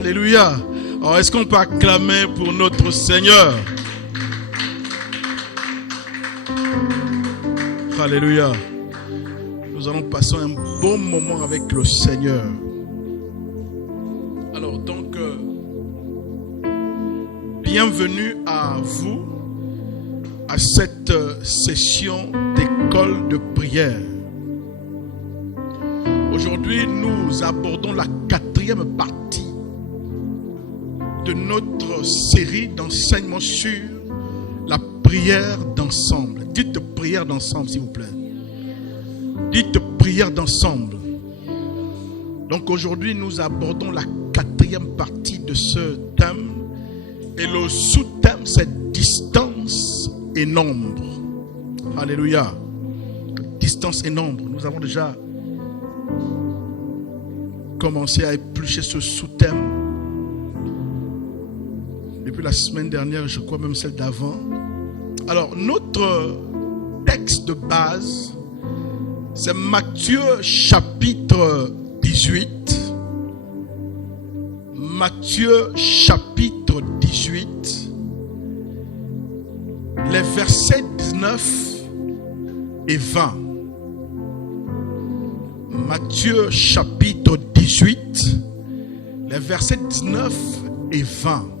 Alléluia. Alors, est-ce qu'on peut acclamer pour notre Seigneur? Alléluia. Nous allons passer un bon moment avec le Seigneur. Alors donc, bienvenue à vous à cette session d'école de prière. Aujourd'hui, nous abordons la 4e partie de notre série d'enseignements sur la prière d'ensemble. Dites prière d'ensemble, s'il vous plaît. Dites prière d'ensemble. Donc aujourd'hui, nous abordons la 4e partie de ce thème. Et le sous-thème, c'est distance et nombre. Alléluia. Distance et nombre. Nous avons déjà commencé à éplucher ce sous-thème depuis la semaine dernière, je crois même celle d'avant. Alors, notre texte de base, c'est Matthieu chapitre 18. Matthieu chapitre 18, les versets 19 et 20. Matthieu chapitre 18, les versets 19 et 20.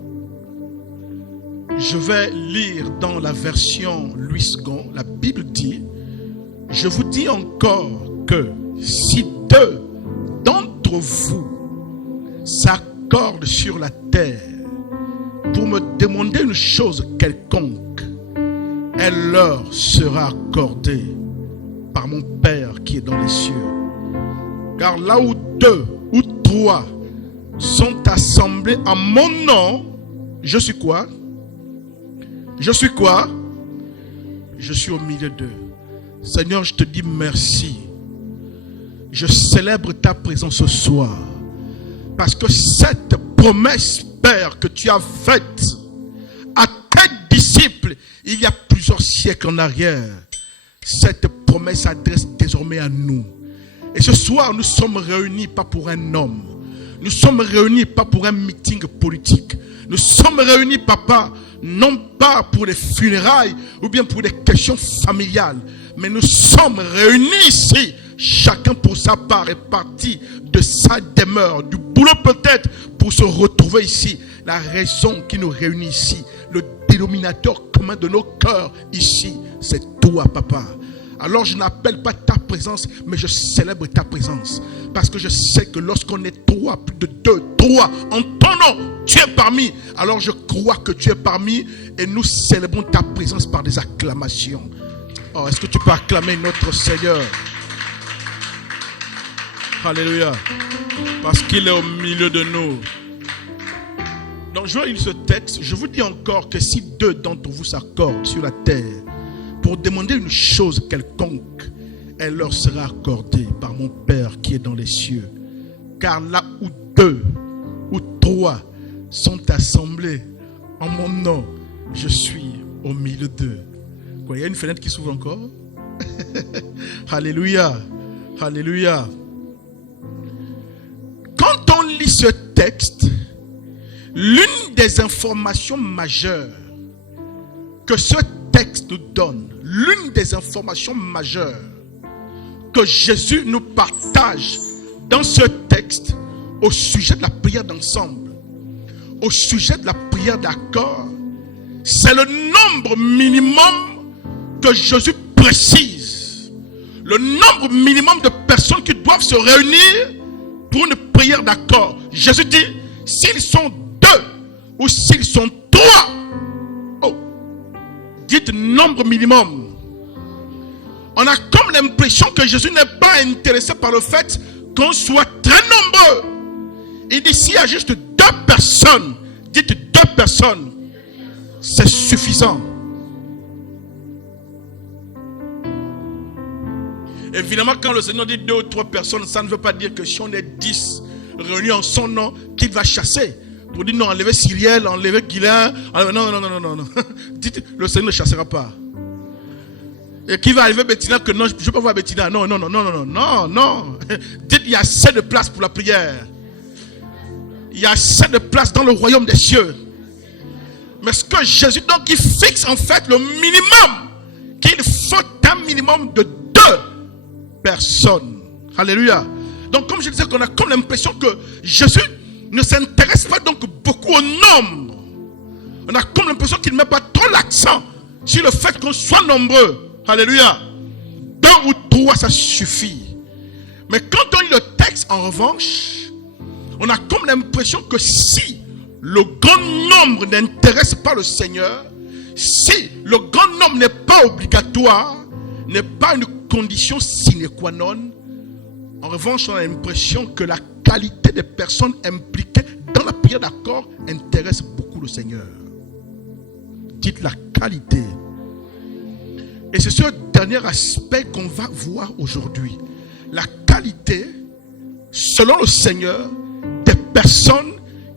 Je vais lire dans la version Louis II. La Bible dit: je vous dis encore que si 2 d'entre vous s'accordent sur la terre pour me demander une chose quelconque, elle leur sera accordée par mon Père qui est dans les cieux. Car là où 2 ou 3 sont assemblés en mon nom, je suis quoi? Je suis quoi? Je suis au milieu d'eux. Seigneur, je te dis merci. Je célèbre ta présence ce soir. Parce que cette promesse, Père, que tu as faite à tes disciples il y a plusieurs siècles en arrière, cette promesse s'adresse désormais à nous. Et ce soir, nous sommes réunis pas pour un homme. Nous sommes réunis pas pour un meeting politique. Nous sommes réunis, Papa, non pas pour les funérailles ou bien pour des questions familiales, mais nous sommes réunis ici, chacun pour sa part est parti de sa demeure, du boulot peut-être, pour se retrouver ici. La raison qui nous réunit ici, le dénominateur commun de nos cœurs ici, c'est toi, Papa. Alors je n'appelle pas ta présence, mais je célèbre ta présence. Parce que je sais que lorsqu'on est 3, plus de 2, 3, en ton nom, tu es parmi. Alors je crois que tu es parmi et nous célébrons ta présence par des acclamations. Oh, est-ce que tu peux acclamer notre Seigneur? Alléluia. Parce qu'il est au milieu de nous. Donc je vais lire ce texte. Je vous dis encore que si 2 d'entre vous s'accordent sur la terre pour demander une chose quelconque, elle leur sera accordée par mon Père qui est dans les cieux. Car là où 2 ou 3 sont assemblés en mon nom, je suis au milieu d'eux. Quoi, il y a une fenêtre qui s'ouvre encore? Alléluia. Alléluia. Quand on lit ce texte, l'une des informations majeures que ce texte nous donne, l'une des informations majeures que Jésus nous partage dans ce texte au sujet de la prière d'ensemble, au sujet de la prière d'accord, c'est le nombre minimum que Jésus précise. Le nombre minimum de personnes qui doivent se réunir pour une prière d'accord. Jésus dit, s'ils sont 2 ou s'ils sont 3, oh, dites nombre minimum. On a comme l'impression que Jésus n'est pas intéressé par le fait qu'on soit très nombreux. Il dit, s'il y a juste 2 personnes, dites 2 personnes, c'est suffisant. Évidemment, quand le Seigneur dit 2 ou 3 personnes, ça ne veut pas dire que si on est 10 réunis en son nom, qu'il va chasser. Pour dire non, enlevez Cyriel, enlevez Guilain. Non. Dites, le Seigneur ne chassera pas. Et qui va arriver Bettina que non, je ne veux pas voir Bettina. Non. Dites, il y a assez de place pour la prière. Il il y a assez de place dans le royaume des cieux. Mais ce que Jésus, donc, il fixe en fait le minimum, qu'il faut un minimum de 2 personnes. Alléluia. Donc, comme je disais, qu'on a comme l'impression que Jésus ne s'intéresse pas donc beaucoup au nombre. On a comme l'impression qu'il ne met pas trop l'accent sur le fait qu'on soit nombreux. Alléluia. 2 ou 3, ça suffit. Mais quand on lit le texte, en revanche, on a comme l'impression que si le grand nombre n'intéresse pas le Seigneur, si le grand nombre n'est pas obligatoire, n'est pas une condition sine qua non, en revanche, on a l'impression que la qualité des personnes impliquées dans la prière d'accord intéresse beaucoup le Seigneur. Dites la qualité. Et c'est ce dernier aspect qu'on va voir aujourd'hui. La qualité, selon le Seigneur, des personnes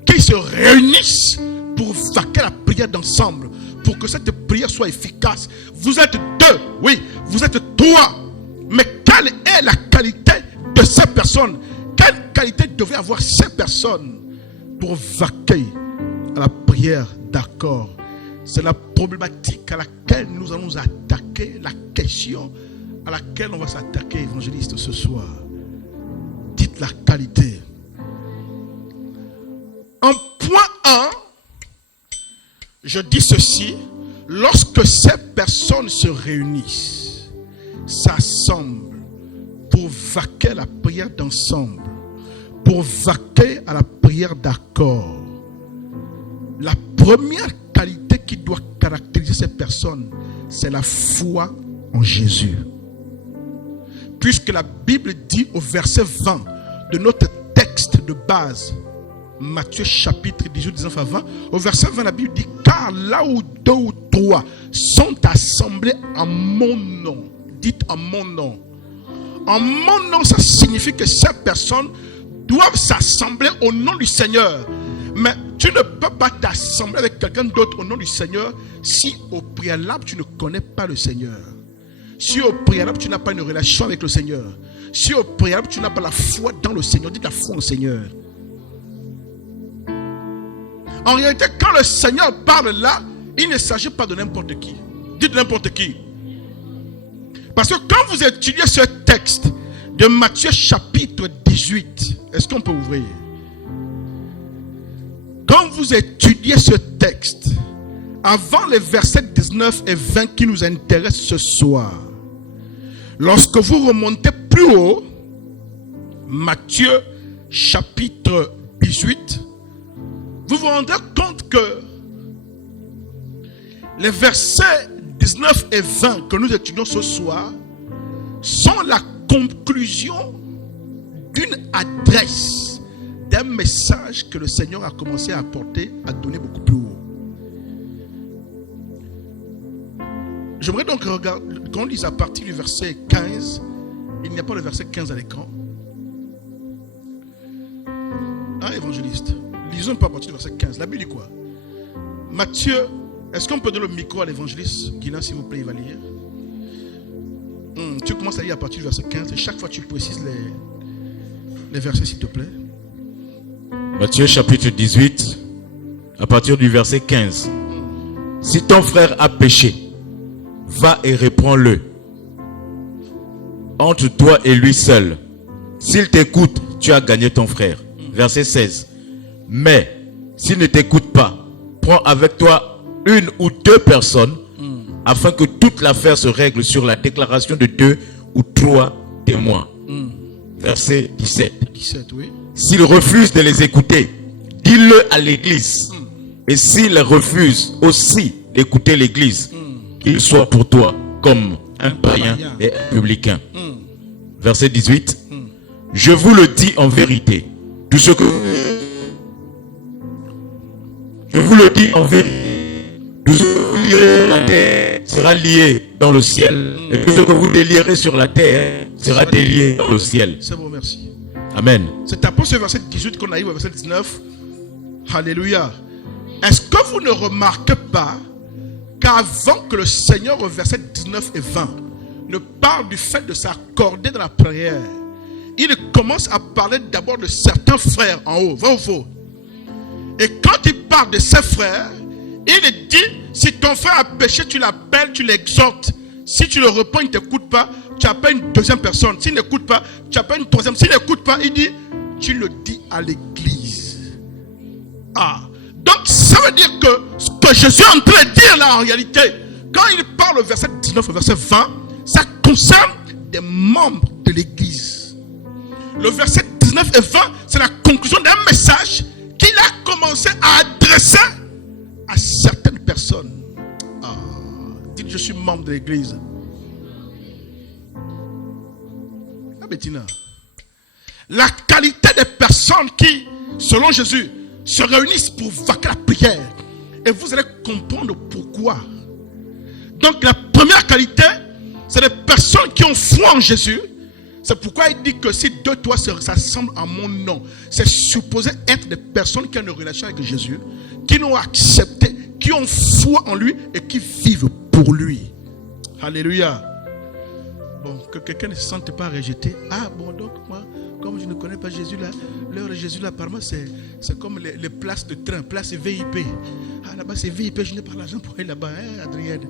qui se réunissent pour vaquer la prière d'ensemble, pour que cette prière soit efficace. Vous êtes 2, oui, vous êtes 3. Mais quelle est la qualité de ces personnes? Quelle qualité devait avoir ces personnes pour vaquer à la prière d'accord? C'est la problématique à laquelle nous allons nous attaquer, la question à laquelle on va s'attaquer, évangéliste, ce soir. Dites la qualité. En point 1, je dis ceci: lorsque ces personnes se réunissent, s'assemblent pour vaquer à la prière d'ensemble, pour vaquer à la prière d'accord, la première qualité qui doit caractériser ces personnes, c'est la foi en Jésus. Puisque la Bible dit au verset 20 de notre texte de base, Matthieu chapitre 18, 19 à 20, au verset 20, la Bible dit: car là où 2 ou 3 sont assemblés en mon nom, dites en mon nom. En mon nom, ça signifie que ces personnes doivent s'assembler au nom du Seigneur. Mais tu ne peux pas t'assembler avec quelqu'un d'autre au nom du Seigneur si au préalable tu ne connais pas le Seigneur. Si au préalable tu n'as pas une relation avec le Seigneur. Si au préalable tu n'as pas la foi dans le Seigneur. Dites la foi au Seigneur. En réalité, quand le Seigneur parle là, il ne s'agit pas de n'importe qui. Dites n'importe qui. Parce que quand vous étudiez ce texte de Matthieu chapitre 18, est-ce qu'on peut ouvrir? Quand vous étudiez ce texte, avant les versets 19 et 20 qui nous intéressent ce soir, lorsque vous remontez plus haut, Matthieu chapitre 18, vous vous rendrez compte que les versets 19 et 20 que nous étudions ce soir sont la conclusion d'une adresse, d'un message que le Seigneur a commencé à apporter, à donner beaucoup plus haut. J'aimerais donc qu'on lise à partir du verset 15. Il n'y a pas le verset 15 à l'écran. Hein, évangéliste? Lisons pas à partir du verset 15. La Bible dit quoi? Matthieu, est-ce qu'on peut donner le micro à l'évangéliste Guilain, s'il vous plaît, il va lire. Tu commences à lire à partir du verset 15 et chaque fois tu précises les versets, s'il te plaît. Matthieu chapitre 18, à partir du verset 15. Si ton frère a péché, va et reprends-le entre toi et lui seul. S'il t'écoute, tu as gagné ton frère. Verset 16. Mais s'il ne t'écoute pas, prends avec toi 1 ou 2 personnes afin que toute l'affaire se règle sur la déclaration de 2 ou 3 témoins. Verset 17. 17, oui. S'il refuse de les écouter, dis-le à l'église. Et s'il refuse aussi d'écouter l'église, qu'il soit pour toi comme un païen et un publicain. Verset 18. Je vous le dis en vérité, tout ce que je vous le dis en vérité, tout ce que vous lierez sur la terre sera lié dans le ciel, et tout ce que vous délierez sur la terre sera délié dans le ciel. C'est bon, merci. Amen. C'est après ce verset 18 qu'on a eu au verset 19. Alléluia. Est-ce que vous ne remarquez pas qu'avant que le Seigneur au verset 19 et 20 ne parle du fait de s'accorder dans la prière, il commence à parler d'abord de certains frères en haut, vrai ou faux? Et quand il parle de ses frères, il dit, si ton frère a péché, tu l'appelles, tu l'exhortes. Si tu le reprends, il ne t'écoute pas, tu appelles une deuxième personne. S'il n'écoute pas, tu appelles une troisième. S'il n'écoute pas, il dit, tu le dis à l'église. Donc ça veut dire que ce que Jésus est en train de dire là en réalité, quand il parle au verset 19 au verset 20, ça concerne des membres de l'église. Le verset 19 et 20, c'est la conclusion d'un message qu'il a commencé à adresser à certaines personnes. Dites, je suis membre de l'église. Bettina, la qualité des personnes qui, selon Jésus, se réunissent pour vaquer la prière. Et vous allez comprendre pourquoi. Donc la première qualité, c'est les personnes qui ont foi en Jésus. C'est pourquoi il dit que si deux toi s'assemblent en mon nom, c'est supposé être des personnes qui ont une relation avec Jésus, qui l'ont accepté, qui ont foi en lui et qui vivent pour lui. Alléluia. Bon, que quelqu'un ne se sente pas rejeté. Donc moi, comme je ne connais pas Jésus là, l'heure de Jésus là, apparemment c'est comme les places de train, places VIP. Là-bas c'est VIP, je n'ai pas l'argent pour aller là-bas, Adrienne.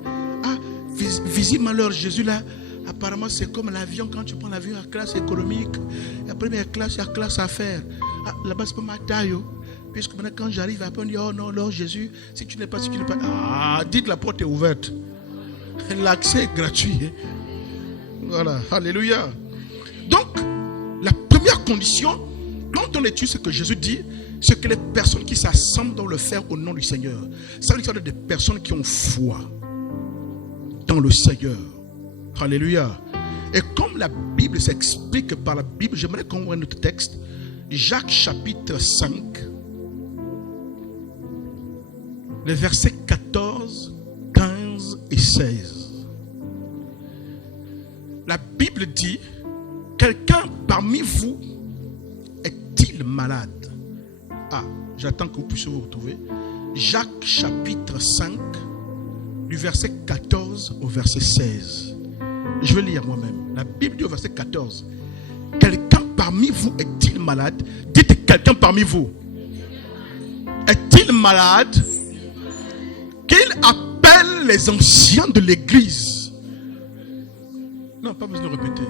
Visiblement l'heure de Jésus là, apparemment c'est comme l'avion, quand tu prends l'avion à classe économique, la première classe, il y a classe à faire. Là-bas c'est pas ma taille. Puisque maintenant quand j'arrive, après on dit, oh non, Lord Jésus, si tu n'es pas, dites la porte est ouverte. L'accès est gratuit. Voilà, alléluia. Donc, la première condition, quand on étudie ce que Jésus dit, c'est que les personnes qui s'assemblent doivent le faire au nom du Seigneur. Ça veut dire des personnes qui ont foi dans le Seigneur. Alléluia. Et comme la Bible s'explique par la Bible, j'aimerais qu'on voit notre texte. Jacques chapitre 5, les versets 14, 15 et 16. La Bible dit, quelqu'un parmi vous est-il malade? J'attends que vous puissiez vous retrouver. Jacques chapitre 5, du verset 14 au verset 16. Je vais lire moi-même. La Bible dit au verset 14, quelqu'un parmi vous est-il malade? Dites quelqu'un parmi vous. Est-il malade? Qu'il appelle les anciens de l'église. Non, pas besoin de répéter.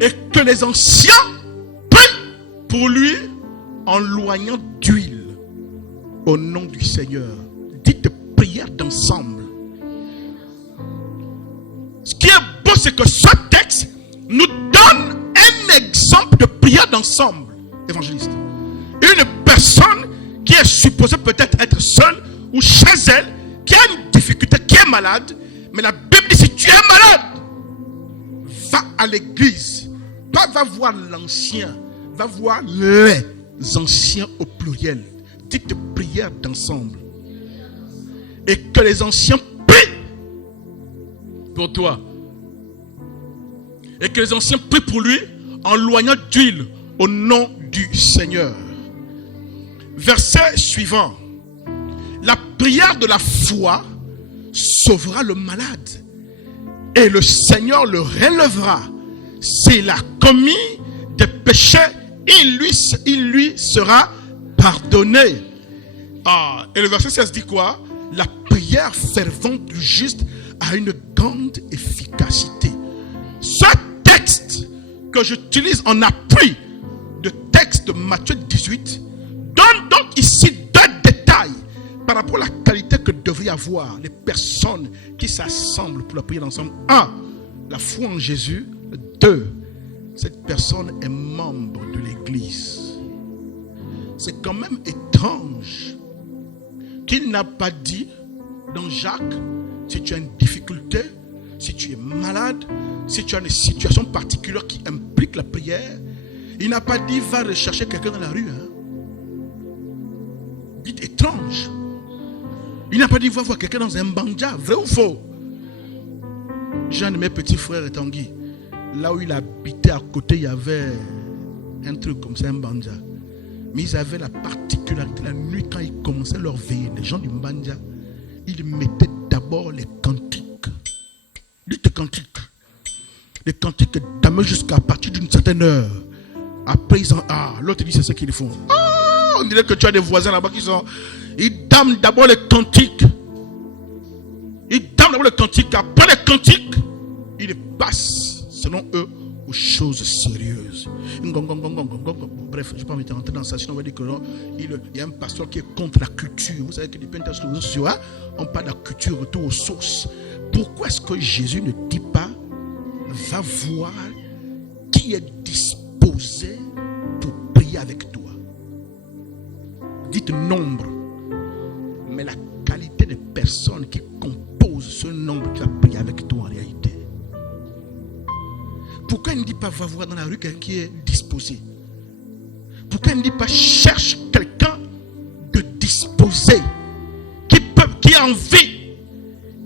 Et que les anciens prient pour lui en loignant d'huile au nom du Seigneur. Dites prière d'ensemble. Ce qui est beau, c'est que ce texte nous donne un exemple de prière d'ensemble, évangéliste. Une personne qui est supposée peut-être être seule ou chez elle, qui a une difficulté, qui est malade, mais la Bible dit, si tu es malade, va à l'église, pas va voir l'ancien, va voir les anciens au pluriel. Dites prière d'ensemble. Et que les anciens prient pour toi. Et que les anciens prient pour lui en loignant d'huile au nom du Seigneur. Verset suivant. La prière de la foi sauvera le malade. Et le Seigneur le relèvera. S'il a commis des péchés, il lui sera pardonné. Et le verset 16 dit quoi? La prière fervente du juste a une grande efficacité. Ce texte que j'utilise en appui de texte de Matthieu 18 donne donc ici deux détails par rapport à la qualité que devraient avoir les personnes qui s'assemblent pour la prière ensemble. 1. La foi en Jésus. 2. Cette personne est membre de l'église. C'est quand même étrange qu'il n'a pas dit dans Jacques, si tu as une difficulté, si tu es malade, si tu as une situation particulière qui implique la prière, il n'a pas dit va rechercher quelqu'un dans la rue. Dites étrange. Il n'a pas dit va voir quelqu'un dans un banja, vrai ou faux? J'ai un de mes petits frères Tanguy. Là où il habitait à côté, il y avait un truc comme ça, un banja. Mais ils avaient la particularité, la nuit quand ils commençaient leur veillée, les gens du banja, ils mettaient d'abord les cantiques. Dites cantiques. Les cantiques d'âme jusqu'à partir d'une certaine heure. Après, ils en... l'autre dit c'est ce qu'ils font. On dirait que tu as des voisins là-bas qui sont... Ils dament d'abord les cantiques. Après les cantiques, ils passent, selon eux, aux choses sérieuses. Bref, je ne vais pas m'entrer dans ça, sinon on va dire que non, il y a un pasteur qui est contre la culture. Vous savez que les pentecôtistes on parle de la culture, retour aux sources. Pourquoi est-ce que Jésus ne dit pas va voir qui est disposé pour prier avec toi? Dites nombre, mais la qualité des personnes qui composent ce nombre qui va prier avec toi en réalité. Pourquoi il ne dit pas va voir dans la rue quelqu'un qui est disposé? Pourquoi il ne dit pas cherche quelqu'un de disposé qui a envie?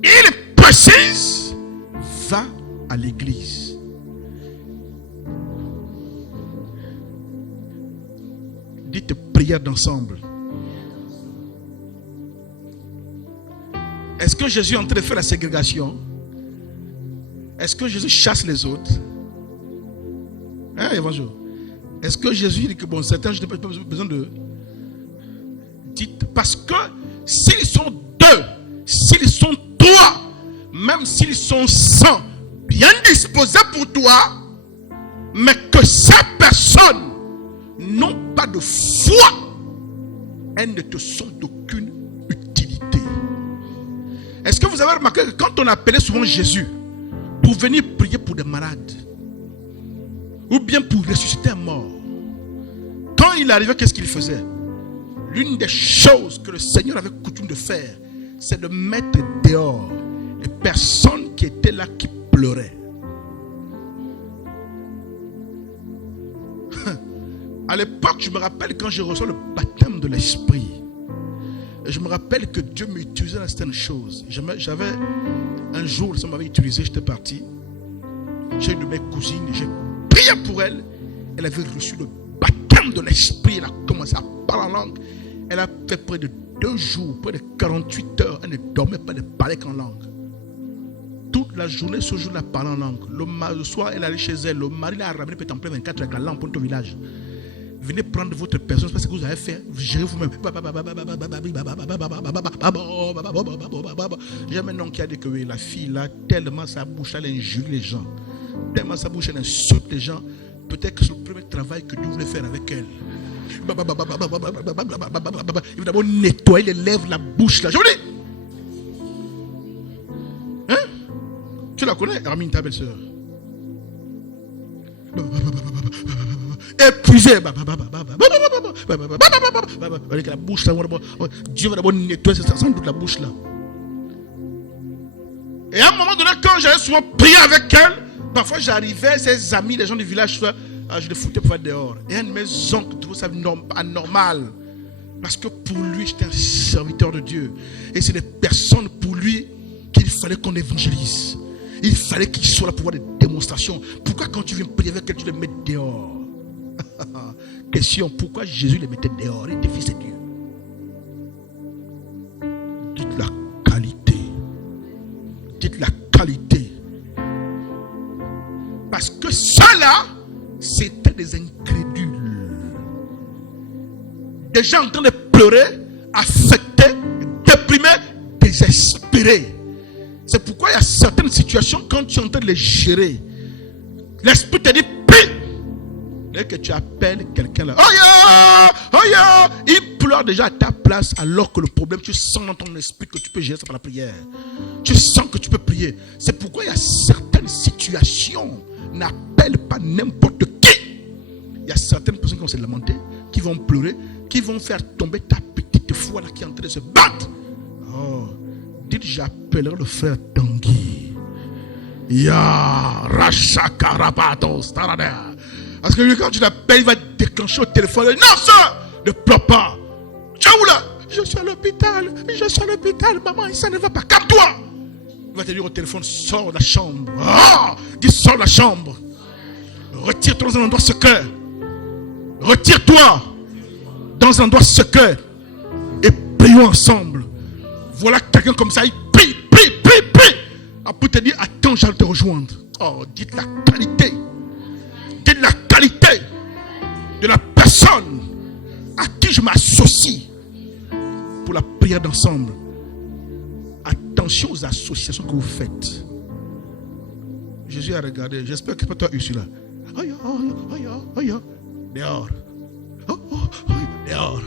Il précise, va à l'église. Dites prière d'ensemble. Est-ce que Jésus est en train de faire la ségrégation? Est-ce que Jésus chasse les autres? Hein, évangile? Est-ce que Jésus dit que bon, certains, je n'ai pas besoin de... Dites, parce que s'ils sont deux, s'ils sont trois, même s'ils sont 100, bien disposés pour toi, mais que ces personnes n'ont pas de foi, elles ne te sont d'aucune utilité. Est-ce que vous avez remarqué que quand on appelait souvent Jésus pour venir prier pour des malades, ou bien pour ressusciter un mort, quand il arrivait, qu'est-ce qu'il faisait? L'une des choses que le Seigneur avait coutume de faire, c'est de mettre dehors les personnes qui étaient là, qui pleuraient. À l'époque, je me rappelle quand je reçois le baptême de l'Esprit, je me rappelle que Dieu m'utilisait dans certaines choses. J'avais un jour, ça m'avait utilisé, j'étais parti. J'ai une de mes cousines, j'ai prié pour elle. Elle avait reçu le baptême de l'Esprit. Elle a commencé à parler en langue. Elle a fait près de 2 jours, près de 48 heures. Elle ne dormait pas, elle ne parlait qu'en langue. Toute la journée, ce jour-là, elle parlait en langue. Le soir, elle allait chez elle. Le mari l'a ramené peut-être en plein 24 avec la lampe pour ton village. Venez prendre votre personne, parce que vous avez fait, gérez vous-même. J'ai un nom qui a dit que oui, la fille là, tellement sa bouche, elle injure les gens. Tellement sa bouche, elle insulte les gens. Peut-être que c'est le premier travail que Dieu voulait faire avec elle. Il veut d'abord nettoyer les lèvres, la bouche là. Je vous dis. Hein? Tu la connais, Hermine, ta belle-sœur? Épuisé. Avec la bouche là. Dieu va d'abord nettoyer sans doute la bouche là. Et à un moment donné, quand j'allais souvent prier avec elle, parfois j'arrivais, ses amis, les gens du village, je les foutais pour faire dehors. Et un de mes oncles trouvait ça anormal. Parce que pour lui, j'étais un serviteur de Dieu. Et c'est des personnes pour lui qu'il fallait qu'on évangélise. Il fallait qu'il soit là pour avoir des démonstrations. Pourquoi quand tu viens prier avec elle, tu les mets dehors? Question, pourquoi Jésus les mettait dehors? Il était fils de Dieu. Dites la qualité. Dites la qualité. Parce que ceux-là, c'était des incrédules. Des gens en train de pleurer, affectés, déprimés, désespérés. C'est pourquoi il y a certaines situations, quand tu es en train de les gérer, l'esprit te dit, prie. Dès que tu appelles quelqu'un là, oh yeah, il pleure déjà à ta place, alors que le problème, tu sens dans ton esprit que tu peux gérer ça par la prière. Tu sens que tu peux prier. C'est pourquoi il y a certaines situations, n'appelle pas n'importe qui. Il y a certaines personnes qui vont se lamenter, qui vont pleurer, qui vont faire tomber ta petite foi là qui est en train de se battre. Oh, dites, j'appellerai le frère Tanguy. Ya Rachakarapatos Tarada. Parce que lui, quand tu l'appelles, il va déclencher au téléphone. Non, ça, ne pleure pas. Tu es où là? Je suis à l'hôpital. Maman, ça ne va pas. Calme-toi. Il va te dire au téléphone, sors de la chambre. Dis, sors de la chambre. Retire-toi dans un endroit secret. Retire-toi dans un endroit secret. Et prions ensemble. Voilà quelqu'un comme ça, il prie. Après te dire, attends, j'allais te rejoindre. Oh, dites la qualité. Dites la qualité de la personne à qui je m'associe pour la prière d'ensemble. Attention aux associations que vous faites. Jésus a regardé. J'espère que c'est pas toi Ursula. Dehors. Dehors.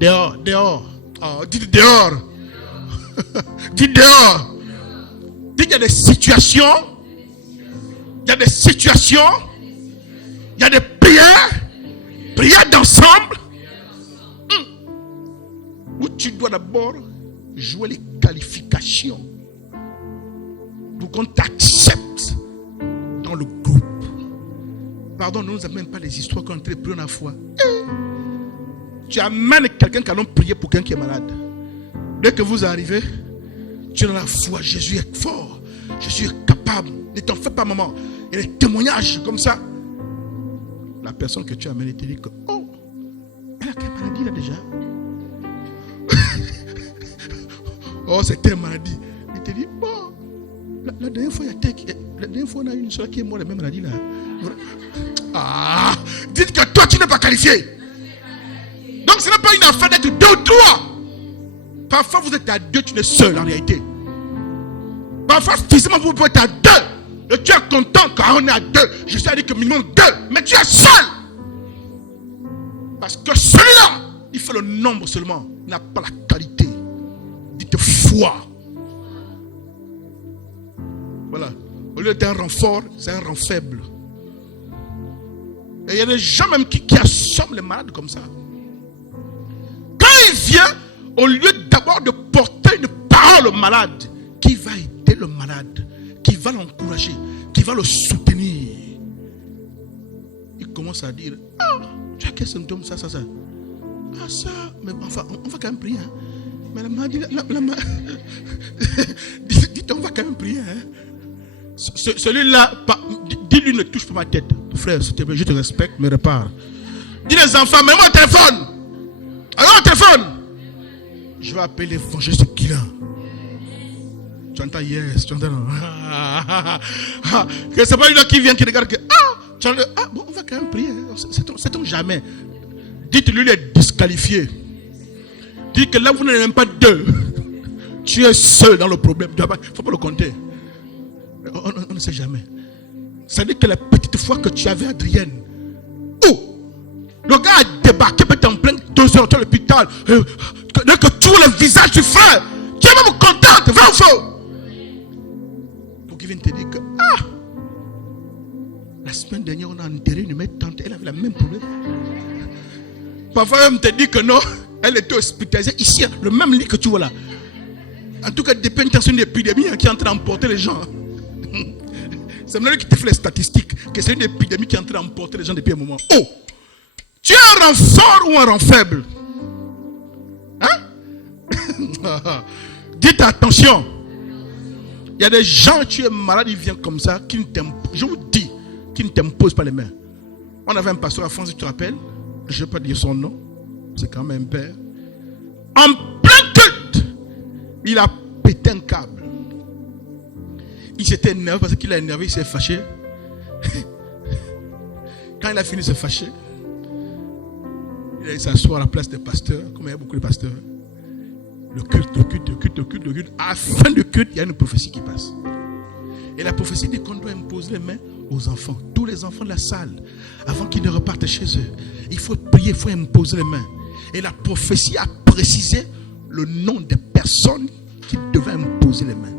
Dehors. Dehors. Oh, dites dehors. Dites dehors. Dites qu'il y a des situations. Il y a des situations. Il y a des prières. Prières d'ensemble. Où tu dois d'abord jouer les qualifications pour qu'on t'accepte dans le groupe. Pardon, ne nous amène pas les histoires qu'on a prié la foi. Tu amènes quelqu'un qui allons prier pour quelqu'un qui est malade. Dès que vous arrivez, tu es dans la foi. Jésus est fort. Jésus est capable. Ne t'en fais pas, maman. Il y a des témoignages comme ça. La personne que tu amènes te dit que, oh, elle a quelle maladie là déjà? Oh, c'était une maladie. Il te dit, bon, la dernière fois, la dernière fois, on a eu une seule qui est morte, la même maladie là. Ah, dites que toi, tu n'es pas qualifié. Donc, ce n'est pas une affaire d'être deux ou trois. Parfois, vous êtes à deux, tu es seul en réalité. Parfois, physiquement, vous pouvez être à deux. Et tu es content quand on est à deux. Je sais dire que minimum deux. Mais tu es seul. Parce que celui-là, il fait le nombre seulement. Il n'a pas la qualité. Dites foi. Voilà. Au lieu d'un rang fort, c'est un rang faible. Et il y a des gens même qui assomment les malades comme ça. Quand il vient, au lieu d'abord de porter une parole au malade, qui va aider le malade, qui va l'encourager, qui va le soutenir, il commence à dire, ah, tu as quel symptôme, ça. Ah ça, mais enfin, on va quand même prier. Hein. Mais la maladie, dites, on va quand même prier. Hein. Celui-là, dis-lui, ne touche pas ma tête. Frère, s'il te plaît, je te respecte, mais repars. Dis les enfants, mets-moi un téléphone. Alors un téléphone. Je vais appeler l'évangéliste Guilain. Tu entends, yes, tu entends. Que c'est pas lui là qui vient, qui regarde que, bon, on va quand même prier. C'est un jamais. Dites-lui, il est disqualifié. Dites que là, vous n'êtes même pas deux. Tu es seul dans le problème. Il ne faut pas le compter. On ne sait jamais. Ça dit que la petite foi que tu avais, Adrienne, oh, le gars a débarqué peut-être en plein 2 heures à l'hôpital. Que tu vois le visage du frère, tu es même contente, va au faux. Pour qu'il vienne te dire que, la semaine dernière, on a enterré une mère tante, elle avait le même problème. Parfois, elle te dit que non, elle était hospitalisée ici, le même lit que tu vois là. En tout cas, dépend d'une épidémie qui est en train d'emporter les gens. C'est maintenant qui te fait les statistiques que c'est une épidémie qui est en train d'emporter les gens depuis un moment. Oh, tu es un rang fort ou un rang faible? Hein? Dites attention. Il y a des gens, tu es malade, ils viennent comme ça, qui ne je vous dis, qui ne t'imposent pas les mains. On avait un pasteur à France, tu te rappelles? Je ne vais pas dire son nom, c'est quand même un père. En plein culte, il a pété un câble. Il s'était énervé parce qu'il a énervé, il s'est fâché. Quand il a fini de se fâcher, il allait s'asseoir à la place des pasteurs, comme il y a beaucoup de pasteurs. Le culte. À la fin du culte, il y a une prophétie qui passe. Et la prophétie dit qu'on doit imposer les mains aux enfants, tous les enfants de la salle, avant qu'ils ne repartent chez eux. Il faut prier, il faut imposer les mains. Et la prophétie a précisé le nom des personnes qui devaient imposer les mains.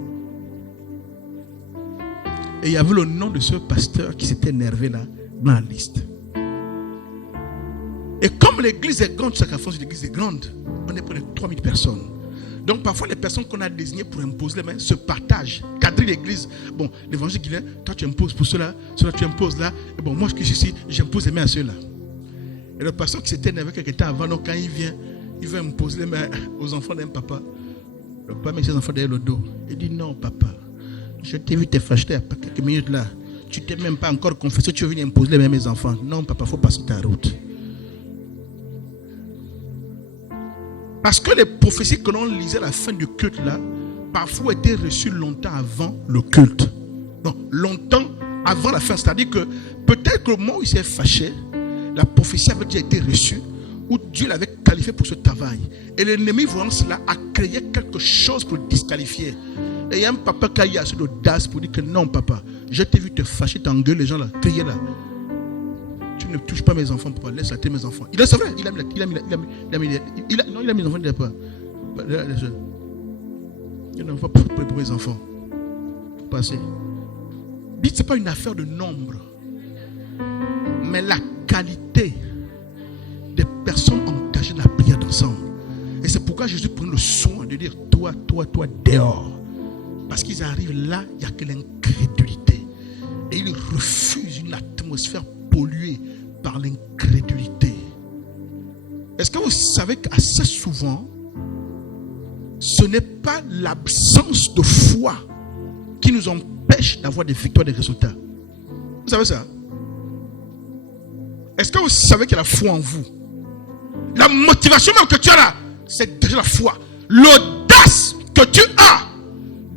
Et il y avait le nom de ce pasteur qui s'était énervé là, dans la liste. Et comme l'église est grande, chaque fois l'église est grande, on est près de 3000 personnes. Donc parfois les personnes qu'on a désignées pour imposer les mains se partagent. Quadrille l'église. Bon, l'évangile Guilain, toi tu imposes pour cela tu imposes là. Et bon, moi je suis ici, j'impose les mains à ceux-là. Et le pasteur qui s'était énervé quelque temps avant, donc quand il vient, il veut imposer les mains aux enfants d'un papa. Le papa met ses enfants derrière le dos. Il dit non papa, je t'ai vu te fâcher il y a quelques minutes là. Tu t'es même pas encore confessé, tu veux venir imposer les mains à mes enfants. Non papa, il faut passer ta route. Parce que les prophéties que l'on lisait à la fin du culte là, parfois étaient reçues longtemps avant le culte. Donc longtemps avant la fin. C'est-à-dire que peut-être que le moment où il s'est fâché, la prophétie avait déjà été reçue où Dieu l'avait qualifié pour ce travail. Et l'ennemi, voyant cela, a créé quelque chose pour le disqualifier. Et il y a un papa qui a eu assez d'audace pour dire que non, papa, je t'ai vu te fâcher, t'engueuler les gens là, crier là. Tu ne touches pas mes enfants, papa, laisse la mes enfants. Il est vrai, il a mis les enfants, il n'a pas. Il n'a pas pour mes enfants. Passez. Dites, ce n'est pas une affaire de nombre, mais la qualité des personnes engagées dans la prière d'ensemble. Et c'est pourquoi Jésus prend le soin de dire toi, dehors. Parce qu'ils arrivent là, il n'y a que l'incrédulité. Et ils refusent une atmosphère polluée par l'incrédulité. Est-ce que vous savez qu'assez souvent, ce n'est pas l'absence de foi qui nous empêche d'avoir des victoires, des résultats? Vous savez ça? Est-ce que vous savez qu'il y a la foi en vous? La motivation même que tu as là, c'est déjà la foi. L'audace que tu as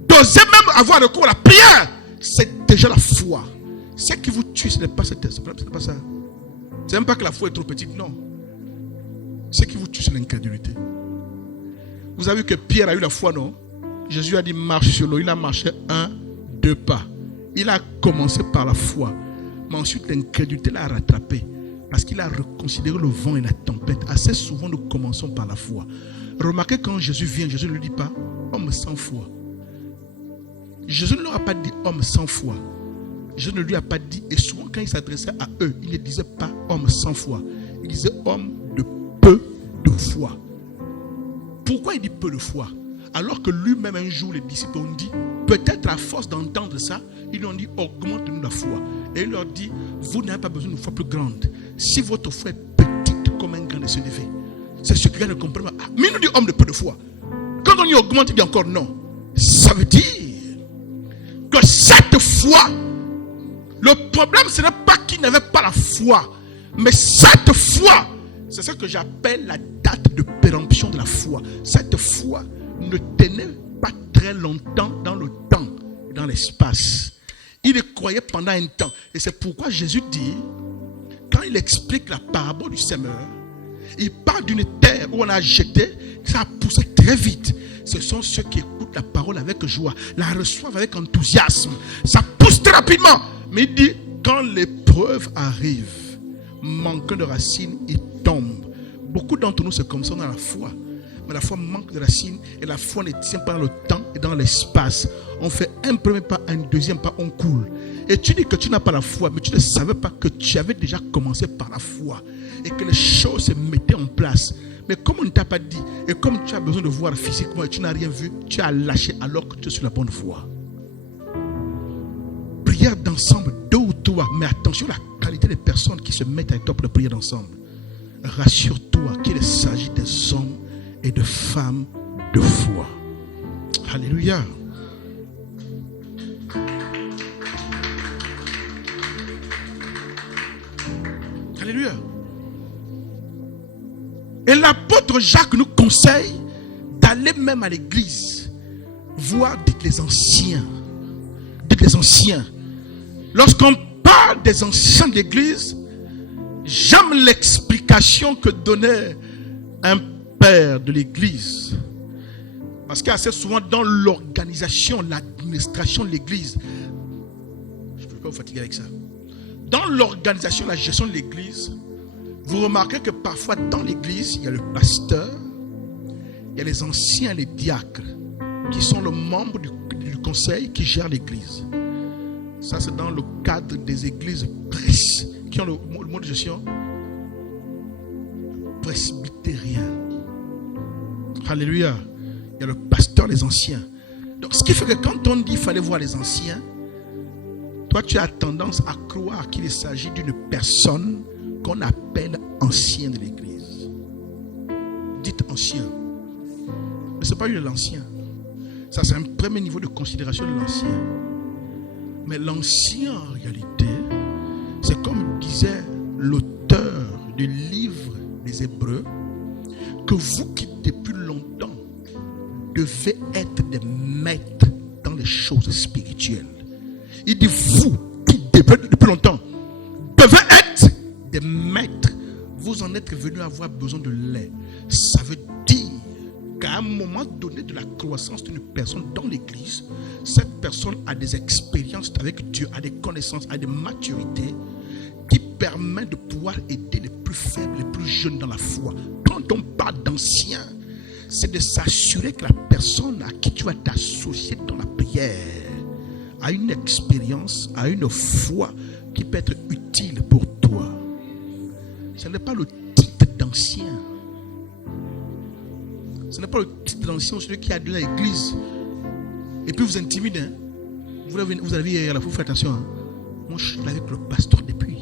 d'oser même avoir recours à la prière, c'est déjà la foi. Ce qui vous tue, ce n'est pas ça. C'est même pas que la foi est trop petite, non. Ce qui vous tue, c'est l'incrédulité. Vous avez vu que Pierre a eu la foi, non? Jésus a dit marche sur l'eau. Il a marché 1, 2 pas. Il a commencé par la foi. Mais ensuite, l'incrédulité l'a rattrapé. Parce qu'il a reconsidéré le vent et la tempête. Assez souvent, nous commençons par la foi. Remarquez, quand Jésus vient, Jésus ne lui dit pas homme sans foi. Jésus ne leur a pas dit homme sans foi. Jésus ne lui a pas dit, et souvent quand il s'adressait à eux, il ne disait pas homme sans foi. Il disait homme de peu de foi. Pourquoi il dit peu de foi? Alors que lui-même un jour, les disciples ont dit, peut-être à force d'entendre ça, ils lui ont dit augmente-nous la foi. Et il leur dit, vous n'avez pas besoin d'une foi plus grande. Si votre foi est petite comme un grain de sénévé, c'est ce que ne comprend pas. Ah, mais il nous dit homme de peu de foi. Quand on y augmente, il dit encore non. Ça veut dire que cette foi, le problème ce n'est pas qu'il n'avait pas la foi, mais cette foi, c'est ce que j'appelle la date de péremption de la foi. Cette foi ne tenait pas très longtemps dans le temps et dans l'espace. Il y croyait pendant un temps. Et c'est pourquoi Jésus dit, quand il explique la parabole du semeur, il parle d'une terre où on a jeté, ça a poussé très vite. Ce sont ceux qui écoutent la parole avec joie, la reçoivent avec enthousiasme. Ça pousse très rapidement. Mais il dit, quand l'épreuve arrive, manquant de racines, il tombe. Beaucoup d'entre nous, c'est comme ça dans la foi. Mais la foi manque de racines et la foi ne tient pas dans le temps et dans l'espace. On fait un premier pas, un deuxième pas, on coule. Et tu dis que tu n'as pas la foi, mais tu ne savais pas que tu avais déjà commencé par la foi et que les choses se mettaient en place. Mais comme on ne t'a pas dit et comme tu as besoin de voir physiquement et tu n'as rien vu, tu as lâché alors que tu es sur la bonne voie. Prière d'ensemble, 2 ou 3, mais attention à la qualité des personnes qui se mettent avec toi pour la prière d'ensemble. Rassure-toi qu'il s'agit des hommes et de femmes de foi. Alléluia. Alléluia. Et l'apôtre Jacques nous conseille d'aller même à l'église, voir les anciens. Dites les anciens. Lorsqu'on parle des anciens de l'église, j'aime l'explication que donnait un père de l'église. Parce qu'assez souvent dans l'organisation, l'administration de l'église, je ne peux pas vous fatiguer avec ça. Dans l'organisation, la gestion de l'église, vous remarquez que parfois dans l'église, il y a le pasteur, il y a les anciens, les diacres, qui sont les membres du conseil qui gère l'église. Ça, c'est dans le cadre des églises qui ont le mot de gestion presbytérien. Alléluia. Il y a le pasteur, les anciens. Donc, ce qui fait que quand on dit qu'il fallait voir les anciens, toi, tu as tendance à croire qu'il s'agit d'une personne qu'on appelle ancien de l'église. Dites ancien. Mais ce n'est pas lui l'ancien. Ça, c'est un premier niveau de considération de l'ancien. Mais l'ancien, en réalité, c'est comme disait l'auteur du livre des Hébreux, que vous qui depuis longtemps devez être des maîtres dans les choses spirituelles. Il dit vous qui depuis longtemps devez être des maîtres. vous en êtes venu avoir besoin de lait. Ça veut dire qu'à un moment donné de la croissance d'une personne dans l'église, cette personne a des expériences avec Dieu, a des connaissances, a des maturités qui permettent de pouvoir aider les plus faibles, les plus jeunes dans la foi. Quand on parle d'anciens, c'est de s'assurer que la personne à qui tu vas t'associer dans la prière a une expérience, a une foi qui peut être utile pour toi. Ce n'est pas le titre d'ancien. Ce n'est pas le titre d'ancien, celui qui a de l'église. Et puis vous intimide. Hein? Vous avez hier, il faut faire attention. Hein? Moi, je suis là avec le pasteur depuis.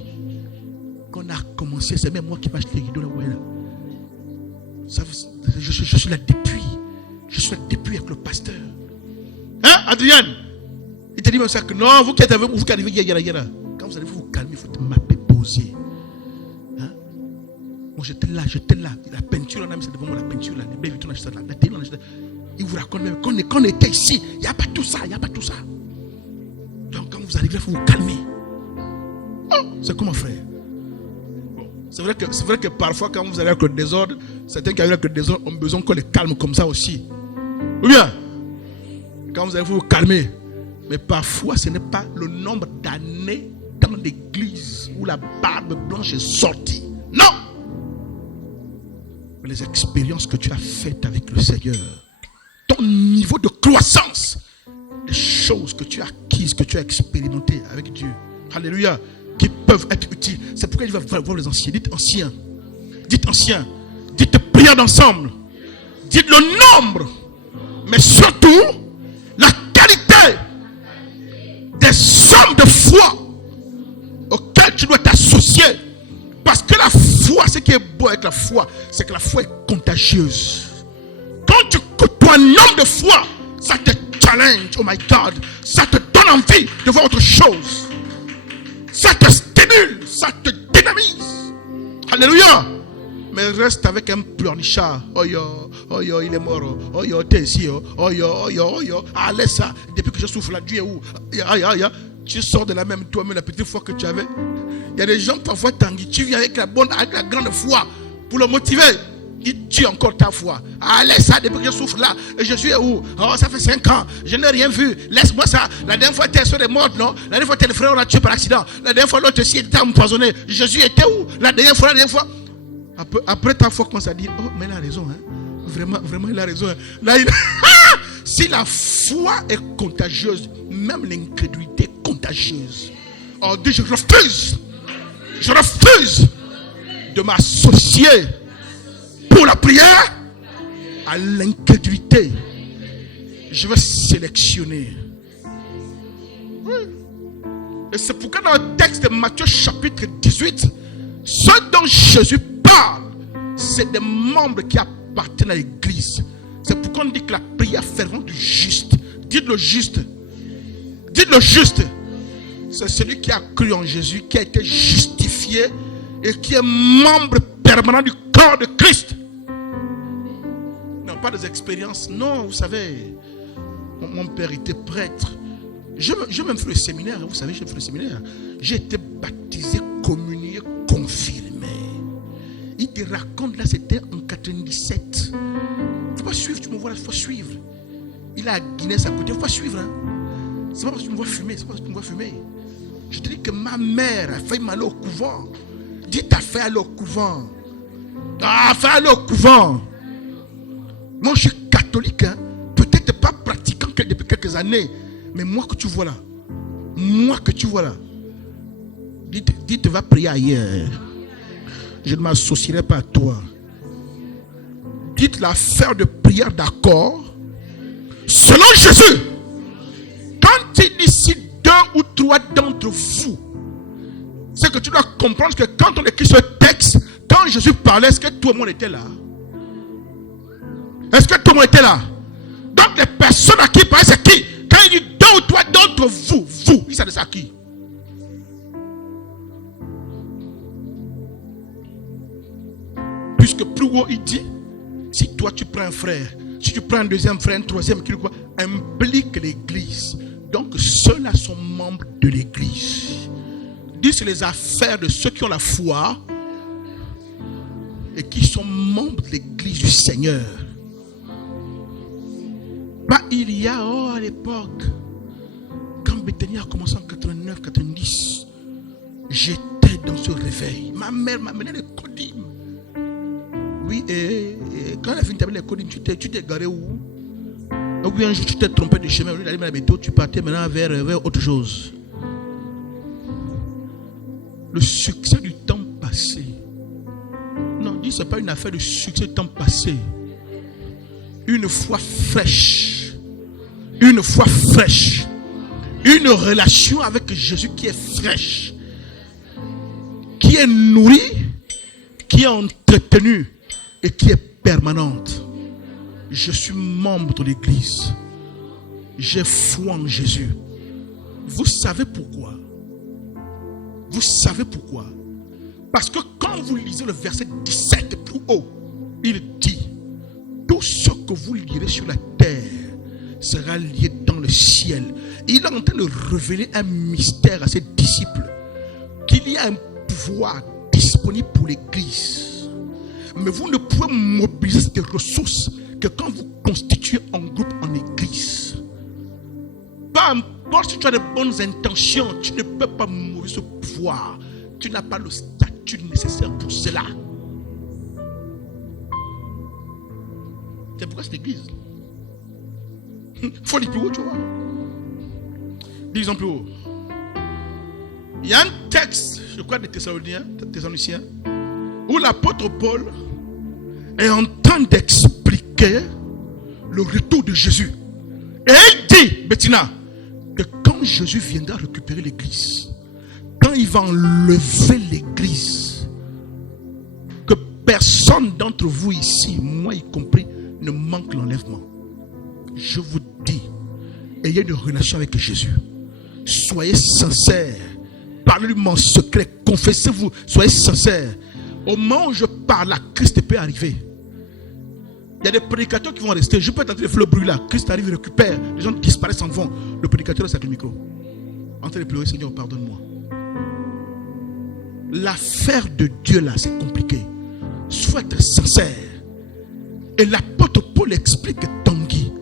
Quand on a commencé, c'est même moi qui m'a acheté les rideaux là. Je suis là depuis. Je suis là depuis avec le pasteur. Hein, Adrien? Il te dit même ça que non, vous qui êtes avec vous qui arrivez hier. Quand vous allez vous calmer, il faut te mapper, poser. Hein? Moi j'étais là. La peinture, on a mis ça devant moi, la peinture là. Les belles vitrines, on a acheté ça là. La télé, on a acheté ça. Il vous raconte même quand on était ici, il n'y a pas tout ça, Donc quand vous arrivez, il faut vous calmer. Oh, c'est comment frère? Bon, c'est vrai que parfois quand vous allez avec le désordre, certains qui arrivent avec le désordre ont besoin qu'on les calme comme ça aussi. Ou bien, quand vous allez vous calmer. Mais parfois, ce n'est pas le nombre d'années dans l'église où la barbe blanche est sortie. Non! Mais les expériences que tu as faites avec le Seigneur, ton niveau de croissance, les choses que tu as acquises, que tu as expérimentées avec Dieu, alléluia, qui peuvent être utiles. C'est pourquoi il va voir les anciens. Dites anciens. Dites anciens. Dites prière d'ensemble. Dites le nombre. Mais surtout, la qualité des sommes de foi auxquelles tu dois t'associer. Parce que la foi, ce qui est beau avec la foi, c'est que la foi est contagieuse. Quand tu côtoies un homme de foi, ça te challenge, oh my God, ça te donne envie de voir autre chose. Ça te stimule, ça te dynamise. Alléluia. Mais reste avec un pleurnichard. Oh yo, il est mort. Oh yo, t'es ici. Oh yo. Ah, laisse ça. Depuis que je souffre là, Dieu est où? Tu sors de la même toi-même la petite foi que tu avais. Il y a des gens parfois tanguis. Tu viens avec la grande foi pour le motiver. Il tue encore ta foi. Ah, laisse ça depuis que je souffre là. Et je suis où? Oh, ça fait 5 ans. Je n'ai rien vu. Laisse-moi ça. La dernière fois, tes soeurs est morte, non? La dernière fois, tes frères, on l'a tué par accident. La dernière fois, l'autre aussi était empoisonné. Jésus était où? La dernière fois. Après ta foi commence à dire, oh, mais il a raison. Hein? Vraiment, il a raison. Hein? Là, si la foi est contagieuse, même l'incrédulité est contagieuse. Oh, dit, je refuse de m'associer pour la prière à l'incrédulité. Je vais sélectionner. Oui. Et c'est pourquoi dans le texte de Matthieu chapitre 18, ce dont Jésus parle, c'est des membres qui appartiennent à l'église. C'est pourquoi on dit que la prière fervente du juste, dites le juste, c'est celui qui a cru en Jésus, qui a été justifié et qui est membre permanent du corps de Christ. Non, pas des expériences. Non, vous savez, mon père était prêtre. J'ai même fait le séminaire, vous savez, j'ai fait le séminaire. J'ai été baptisé, communié, confirmé. Il te raconte, là, c'était en 97. Il ne faut pas suivre, tu me vois là, il faut suivre. Il a Guinness à côté, il ne faut pas suivre. Hein. C'est pas parce que tu me vois fumer, Je te dis que ma mère a failli m'aller au couvent. Dis, t'as fait aller au couvent. Ah, fait aller au couvent. Moi, je suis catholique, hein. Peut-être pas pratiquant depuis quelques années. Mais moi que tu vois là, dites, va prier ailleurs. Je ne m'associerai pas à toi. Dites l'affaire de prière d'accord. Selon Jésus, quand il dit si 2 ou 3 d'entre vous, c'est que tu dois comprendre que quand on écrit ce texte, quand Jésus parlait, est-ce que tout le monde était là? Est-ce que tout le monde était là? Donc les personnes à qui il parlait, c'est qui? Quand il dit 2 ou 3 d'entre vous, il s'adresse à qui? Puisque plus haut il dit, si toi tu prends un frère, si tu prends un deuxième frère, un troisième, implique l'église. Donc ceux-là sont membres de l'église. Dis, c'est les affaires de ceux qui ont la foi et qui sont membres de l'église du Seigneur. Bah, il y a, à l'époque, quand Bethany a commencé en 89, 90, j'étais dans ce réveil. Ma mère m'a amené les codimes. Oui, et quand elle a fini d'amener les codimes, tu t'es garé où? Oui, un jour tu t'es trompé de chemin, au lieu d'aller à la météo, tu partais maintenant vers autre chose. Le succès du temps passé. Non, dis, ce n'est pas une affaire de succès du temps passé. Une foi fraîche. Une foi fraîche. Une relation avec Jésus qui est fraîche. Qui est nourrie. Qui est entretenue. Et qui est permanente. Je suis membre de l'église. J'ai foi en Jésus. Vous savez pourquoi? Vous savez pourquoi? Parce que quand vous lisez le verset 17 plus haut, il dit: tout ce que vous lirez sur la terre sera lié dans le ciel. Il est en train de révéler un mystère à ses disciples, qu'il y a un pouvoir disponible pour l'église. Mais vous ne pouvez mobiliser ces ressources que quand vous constituez un groupe en église. Peu importe si tu as de bonnes intentions, tu ne peux pas mobiliser ce pouvoir. Tu n'as pas le statut nécessaire pour cela. C'est pourquoi cette église. Il faut aller plus haut, tu vois. Disons plus haut. Il y a un texte, je crois, de Thessaloniciens, où l'apôtre Paul est en train d'expliquer le retour de Jésus. Et il dit, Bettina, que quand Jésus viendra récupérer l'église, quand il va enlever l'église, que personne d'entre vous ici, moi y compris, ne manque l'enlèvement. Je vous dis, ayez une relation avec Jésus. Soyez sincères. Parlez-lui en secret. Confessez-vous. Soyez sincères. Au moment où je parle, la Christ peut arriver. Il y a des prédicateurs qui vont rester. Je peux t'entendre le bruit là. Christ arrive, il récupère. Les gens disparaissent, s'en vont. Le prédicateur reste avec le micro. En train de pleurer, Seigneur, pardonne-moi. L'affaire de Dieu là, c'est compliqué. Soyez sincères. Et l'apôtre Paul explique à Tanguy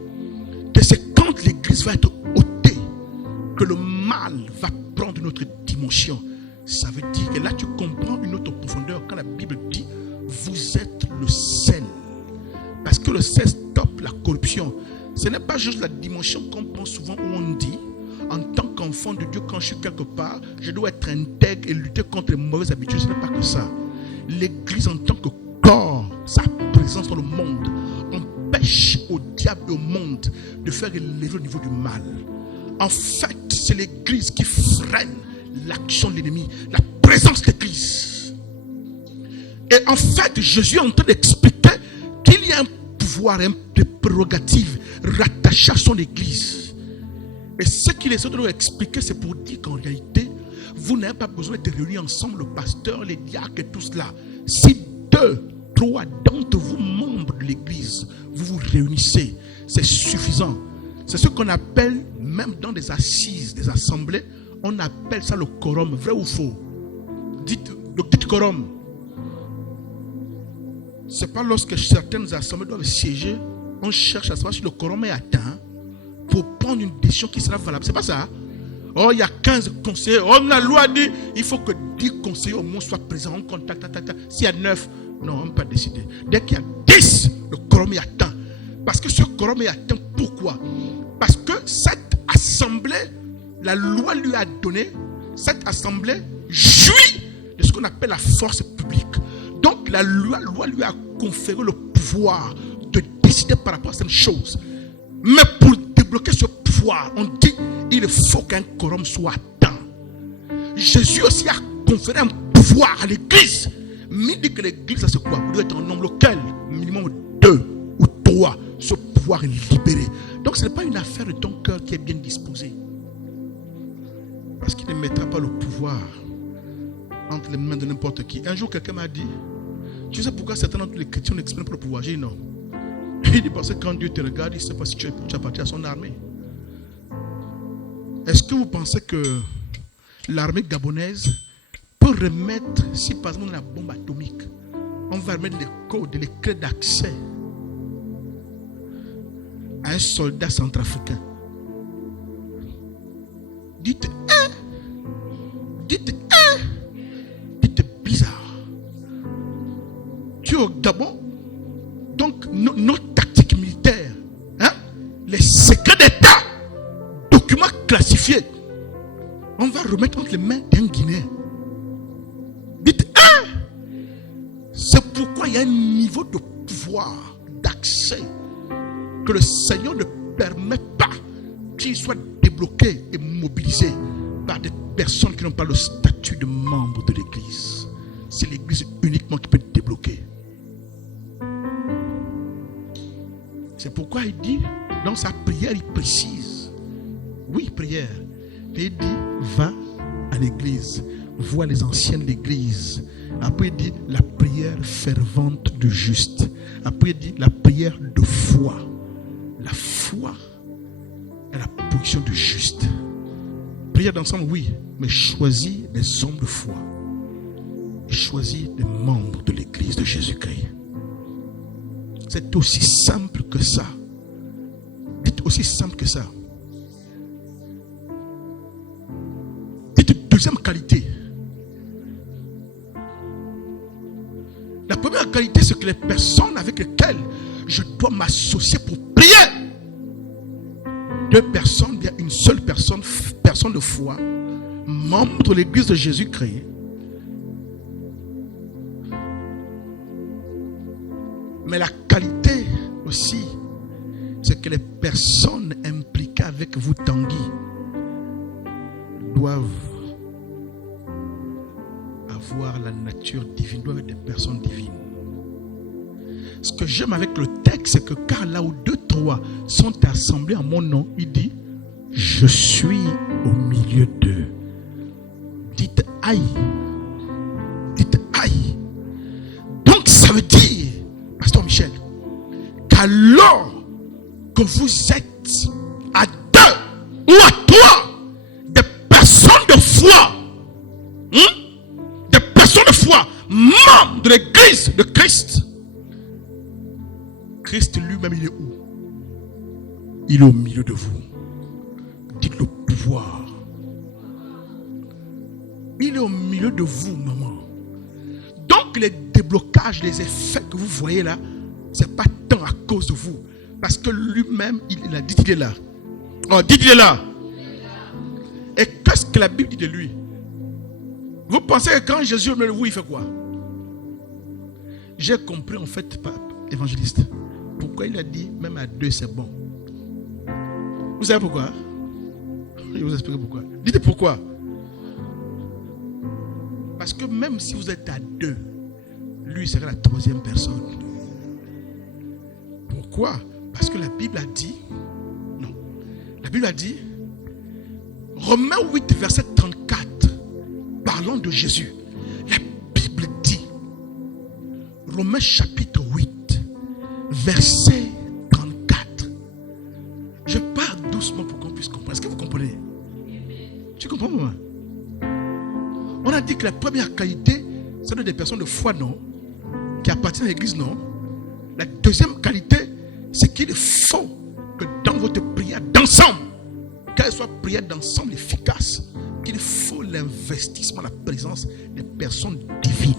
que c'est quand l'église va être ôtée que le mal va prendre une autre dimension. Ça veut dire que là tu comprends une autre profondeur quand la Bible dit vous êtes le sel. Parce que le sel stoppe la corruption. Ce n'est pas juste la dimension qu'on pense souvent où on dit en tant qu'enfant de Dieu, quand je suis quelque part, je dois être intègre et lutter contre les mauvaises habitudes. Ce n'est pas que ça. L'église en tant que corps, sa présence dans le monde empêche au diable et au monde de faire élever le niveau du mal. En fait, c'est l'église qui freine l'action de l'ennemi, la présence de l'église. Et en fait, Jésus est en train d'expliquer qu'il y a un pouvoir, des prérogatives rattachées à son église. Et ce qu'il essaie de nous expliquer, c'est pour dire qu'en réalité, vous n'avez pas besoin d'être réunis ensemble, le pasteur, les diacres et tout cela. Si 2, 3 d'entre vous, membres de l'église, vous vous réunissez, c'est suffisant. C'est ce qu'on appelle, même dans des assises, des assemblées, on appelle ça le quorum, vrai ou faux? Dites quorum. C'est pas lorsque certaines assemblées doivent siéger, on cherche à savoir si le quorum est atteint pour prendre une décision qui sera valable. C'est pas ça. Oh, il y a 15 conseillers. Oh, la loi dit il faut que 10 conseillers au moins soient présents en contact. S'il y a 9, non, on ne peut pas décider. Dès qu'il y a 10, le quorum est atteint. Parce que ce quorum est atteint, pourquoi? Parce que cette assemblée, la loi lui a donné, cette assemblée jouit de ce qu'on appelle la force publique. Donc la loi lui a conféré le pouvoir de décider par rapport à cette chose. Mais pour débloquer ce pouvoir, on dit il faut qu'un quorum soit atteint. Jésus aussi a conféré un pouvoir à l'église. Mais il dit que l'église, ça c'est quoi? Vous devez être un nombre local, minimum 2 ou 3. Ce pouvoir est libéré. Donc ce n'est pas une affaire de ton cœur qui est bien disposé. Parce qu'il ne mettra pas le pouvoir entre les mains de n'importe qui. Un jour, quelqu'un m'a dit, tu sais pourquoi certains d'entre les chrétiens n'expriment pas le pouvoir? J'ai dit non. Il dit parce que quand Dieu te regarde, il ne sait pas si tu appartiens à son armée. Est-ce que vous pensez que l'armée gabonaise peut remettre, si par exemple on a la bombe atomique, on va mettre les codes, les clés d'accès à un soldat centrafricain. Dites bizarre. Tu es au Gabon, donc nos tactiques militaires, hein, les secrets d'État, documents classifiés, on va remettre entre les mains d'un Guinéen. Dites c'est pourquoi il y a un niveau de pouvoir, d'accès, que le Seigneur ne permet pas qu'il soit débloqué et mobilisé par des personnes qui n'ont pas le statut de membre de l'Église. C'est l'Église uniquement qui peut débloquer. C'est pourquoi il dit, dans sa prière, il précise. Oui, prière. Et il dit, va à l'Église, vois les anciens de l'Église. Après il dit, la prière fervente du juste. Après il dit, la prière de foi. La foi est la position du juste. Prière d'ensemble, oui, mais choisis des hommes de foi. Et choisis des membres de l'Église de Jésus-Christ. C'est aussi simple que ça. Dites aussi simple que ça. Dites deuxième qualité. La première qualité, c'est que les personnes avec lesquelles je dois m'associer pour prier. Deux personnes, bien une seule personne, personne de foi, membre de l'Église de Jésus-Christ. Mais la qualité aussi, c'est que les personnes impliquées avec vous, Tanguy, doivent avoir la nature divine, doivent être des personnes divines. Ce que j'aime avec le texte, c'est que car là où 2, 3 sont assemblés en mon nom, il dit, je suis au milieu d'eux. Dites aïe. Dites aïe. Donc ça veut dire, Pasteur Michel, qu'alors que vous êtes à 2 ou à 3 des personnes de foi, des personnes de foi, membres de l'Église de Christ, Christ lui-même, il est où? Il est au milieu de vous. Dites le pouvoir. Il est au milieu de vous, maman. Donc les déblocages, les effets que vous voyez là, ce n'est pas tant à cause de vous. Parce que lui-même, il a dit qu'il est là. Oh, dites qu'il est là. Et qu'est-ce que la Bible dit de lui? Vous pensez que quand Jésus est au milieu de vous, il fait quoi? J'ai compris en fait, évangéliste, pourquoi il a dit même à 2 c'est bon. Vous savez pourquoi? Je vais vous expliquer pourquoi. Dites pourquoi. Parce que même si vous êtes à 2, lui sera la 3e personne. Pourquoi? Parce que la Bible a dit, non, la Bible a dit, Romains 8, verset 34, parlant de Jésus, la Bible dit, Romains chapitre 8, verset 34. Je parle doucement pour qu'on puisse comprendre. Est-ce que vous comprenez? Tu comprends, maman? On a dit que la première qualité, c'est des personnes de foi, non? Qui appartiennent à l'église, non? La deuxième qualité, c'est qu'il faut que dans votre prière d'ensemble, qu'elle soit prière d'ensemble efficace, qu'il faut l'investissement, la présence des personnes divines.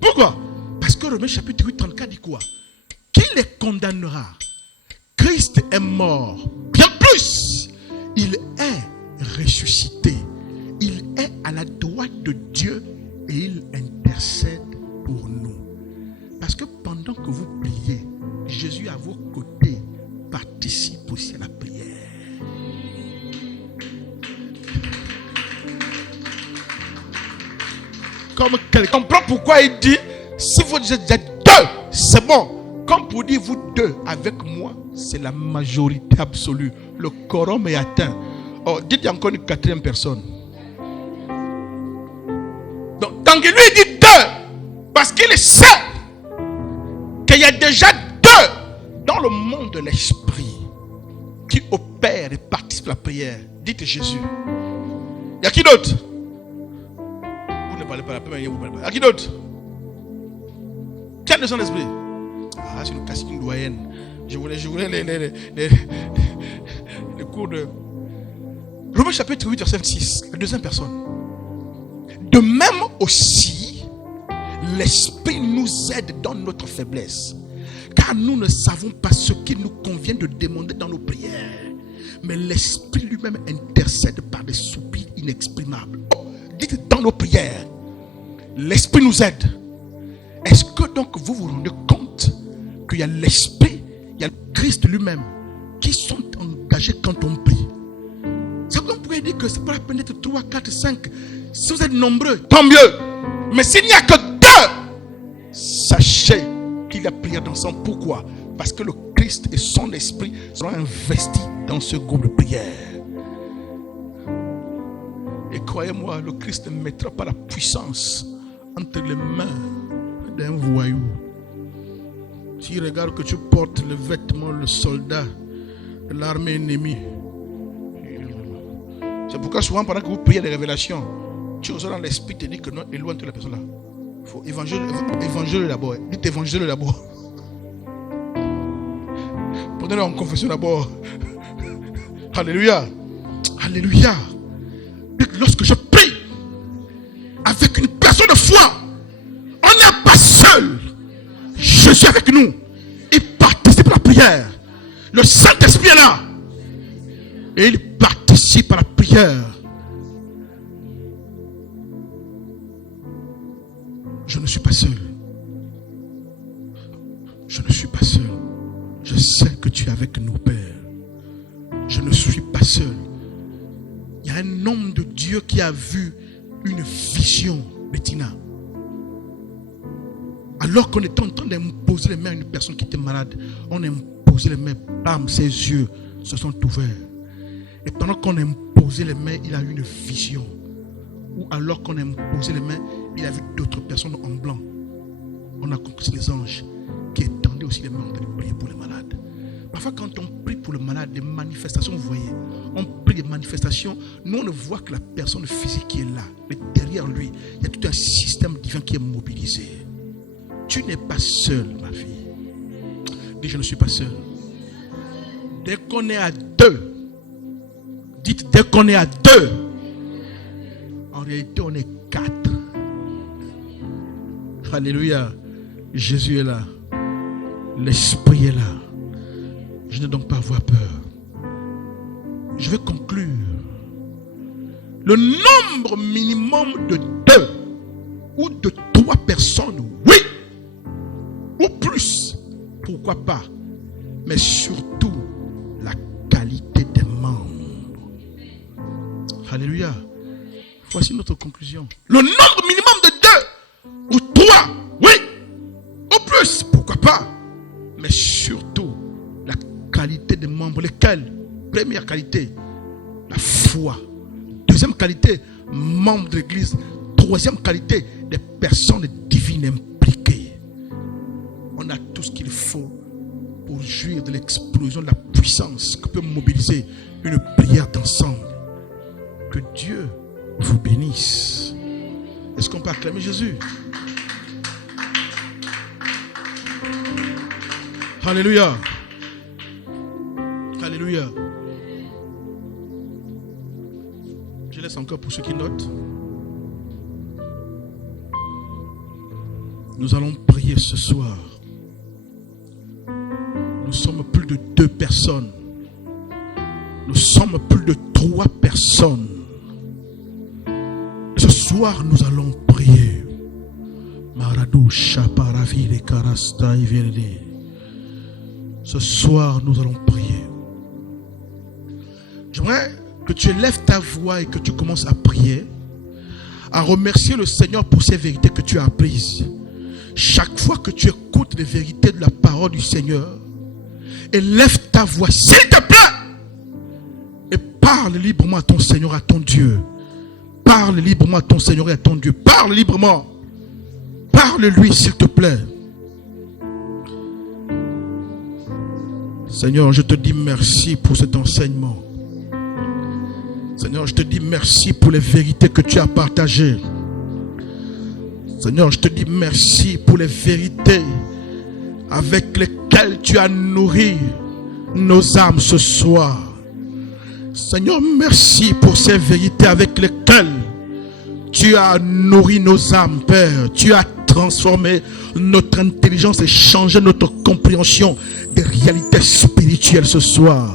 Pourquoi? Parce que Romains chapitre 8, 34 dit quoi? Qui les condamnera? Christ est mort. Bien plus, il est ressuscité. Il est à la droite de Dieu et il intercède pour nous. Parce que pendant que vous priez, Jésus à vos côtés participe aussi à la prière. Comme quelqu'un comprend pourquoi il dit, si vous êtes 2, c'est bon. Comme pour dire vous 2 avec moi, c'est la majorité absolue. Le quorum est atteint. Oh, dites encore une 4e personne. Donc, tant que lui dit 2, parce qu'il sait qu'il y a déjà 2 dans le monde de l'esprit qui opèrent et participent à la prière. Dites Jésus. Il y a qui d'autre? Vous ne parlez pas la première, vous parlez pas. À qui d'autre? Qui a le Saint-Esprit? Ah, c'est une casquine doyenne. Je voulais les cours de Romains chapitre 8, verset 6, la deuxième personne. De même aussi, l'Esprit nous aide dans notre faiblesse, car nous ne savons pas ce qu'il nous convient de demander dans nos prières. Mais l'Esprit lui-même intercède par des soupirs inexprimables. Oh, dites dans nos prières, l'Esprit nous aide. Est-ce que donc vous vous rendez compte qu'il y a l'Esprit, il y a le Christ lui-même qui sont engagés quand on prie? C'est comme on pourrait dire que c'est pas la peine d'être 3, 4, 5. Si vous êtes nombreux, tant mieux. Mais s'il n'y a que 2, sachez qu'il y a prière d'ensemble. Pourquoi? Parce que le Christ et son esprit seront investis dans ce groupe de prière. Et croyez-moi, le Christ ne mettra pas la puissance entre les mains d'un voyou. S'il regarde que tu portes le vêtement, le soldat de l'armée ennemie, c'est pourquoi souvent pendant que vous priez des révélations, tu oses dans l'esprit te dire que non, éloigne-toi de la personne là. Il faut évangile d'abord. Dites évangile d'abord. Prenez-le en confession d'abord. Alléluia. Alléluia. Lorsque je prie avec une personne de foi, on n'est pas seul. Jésus est avec nous. Il participe à la prière. Le Saint-Esprit est là. Et il participe à la prière. Je ne suis pas seul. Je ne suis pas seul. Je sais que tu es avec nous, Père. Je ne suis pas seul. Il y a un homme de Dieu qui a vu une vision, Bettina. Alors qu'on était en train d'imposer les mains à une personne qui était malade, on a imposé les mains, bam, ses yeux se sont ouverts. Et pendant qu'on a imposé les mains, il a eu une vision. Ou alors qu'on a imposé les mains, il a vu d'autres personnes en blanc. On a compris les anges qui étendaient aussi les mains en train de prier pour les malades. Parfois, quand on prie pour le malade, des manifestations, vous voyez, on prie des manifestations, nous on ne voit que la personne physique qui est là. Mais derrière lui, il y a tout un système divin qui est mobilisé. Tu n'es pas seul, ma fille. Dis, je ne suis pas seul. Dès qu'on est à 2, dites, dès qu'on est à 2, en réalité, on est 4. Alléluia. Jésus est là. L'Esprit est là. Je n'ai donc pas avoir peur. Je vais conclure. Le nombre minimum de 2 ou de 3 personnes, oui, ou plus, pourquoi pas, mais surtout la qualité des membres. Alléluia. Voici notre conclusion. Le nombre minimum de 2 ou 3, oui, ou plus, pourquoi pas, mais surtout la qualité des membres. Lesquels? Première qualité, la foi. Deuxième qualité, membre de l'église. Troisième qualité, des personnes divines impliquées. On a tout ce qu'il faut pour jouir de l'explosion de la puissance que peut mobiliser une prière d'ensemble. Que Dieu vous bénisse. Est-ce qu'on peut acclamer Jésus? Alléluia. Alléluia. Je laisse encore pour ceux qui notent. Nous allons prier ce soir. Nous sommes plus de 2 personnes. Nous sommes plus de 3 personnes. Ce soir, nous allons prier. Maradou Shaparavi les Karasta Ivelé. Ce soir, nous allons prier. J'aimerais que tu élèves ta voix et que tu commences à prier, à remercier le Seigneur pour ces vérités que tu as apprises. Chaque fois que tu écoutes les vérités de la parole du Seigneur, élève ta voix, s'il te plaît, et parle librement à ton Seigneur, à ton Dieu. Parle librement à ton Seigneur et à ton Dieu. Parle librement. Parle-lui, s'il te plaît. Seigneur, je te dis merci pour cet enseignement. Seigneur, je te dis merci pour les vérités que tu as partagées. Seigneur, je te dis merci pour les vérités avec lesquelles tu as nourri nos âmes ce soir. Seigneur, merci pour ces vérités avec lesquelles tu as nourri nos âmes, Père. Tu as transformé notre intelligence et changé notre compréhension des réalités spirituelles ce soir.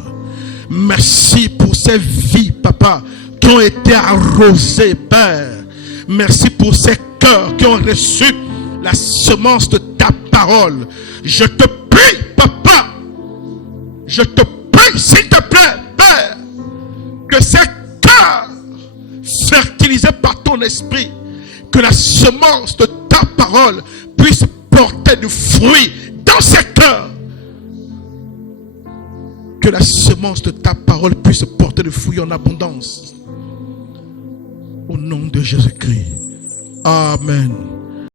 Merci pour ces vies, Papa, qui ont été arrosées, Père. Merci pour ces cœurs qui ont reçu la semence de ta parole. Je te prie, Papa, je te prie, s'il te plaît, Père, que ces cœurs fertilisés par ton esprit, que la semence de ta parole puisse porter du fruit dans ces cœurs. Que la semence de ta parole puisse porter du fruit en abondance. Au nom de Jésus-Christ. Amen.